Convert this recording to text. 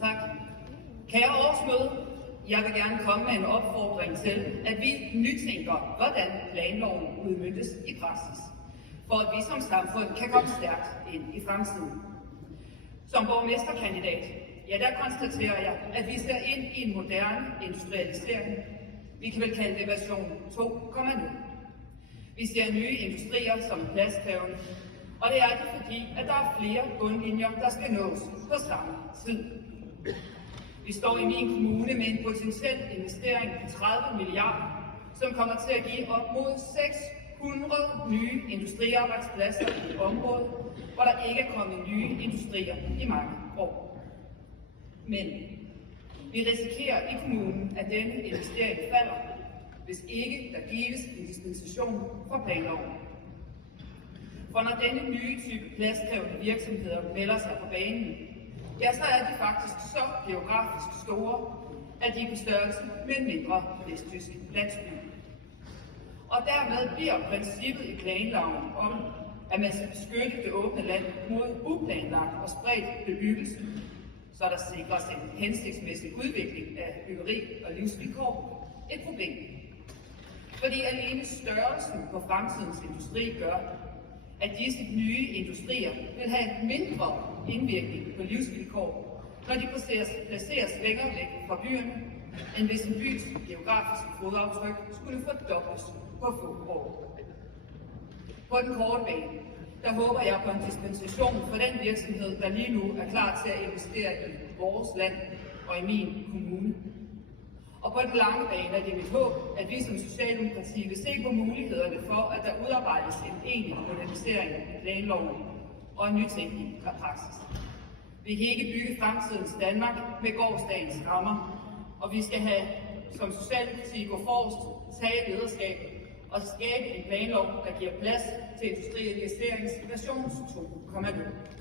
Tak. Kære årsmøde, jeg vil gerne komme med en opfordring til, at vi nytænker, hvordan planloven udmøntes i praksis, for at vi som samfund kan komme stærkt ind i fremtiden. Som borgmesterkandidat, der konstaterer jeg, at vi ser ind i en moderne industrialisering. Vi kan vel kalde det version 2.0. Vi ser nye industrier som plastkrævende, og det er det fordi, at der er flere bundlinjer, der skal nås på samme tid. Vi står i min kommune med en potentiel investering på 30 milliarder, som kommer til at give op mod 600 nye industriarbejdspladser i området, hvor der ikke er kommet nye industrier i mange år. Men vi risikerer i kommunen, at denne investering falder, hvis ikke der gives en dispensation fra planloven. For når denne nye type pladskrævende virksomheder melder sig på banen, så er de faktisk så geografisk store, at de er på størrelse med en mindre vestjysk landsby. Og dermed bliver princippet i planloven om, at man skal beskytte det åbne land mod uplanlagt og spredt bebyggelse, så der sikres en hensigtsmæssig udvikling af byggeri og livsvilkår, et problem. Fordi alene størrelsen på fremtidens industri gør, at disse nye industrier vil have mindre indvirkning på livsvilkår, når de placeres længere væk fra byerne, end hvis en bys geografiske fodaftryk skulle fordobles på få år. På den korte bane, der håber jeg på en dispensation for den virksomhed, der lige nu er klar til at investere i vores land og i min kommune. Og på den lange bane er det mit håb, at vi som Socialdemokrati vil se på mulighederne for, at der udarbejdes en egentlig modernisering af planloven og en nytænkning af praksis. Vi kan ikke bygge fremtidens Danmark med gårsdagens rammer, og vi skal som Socialdemokrati gå forrest, tage lederskab og skabe en planlov, der giver plads til industrialiseringens version 2.0.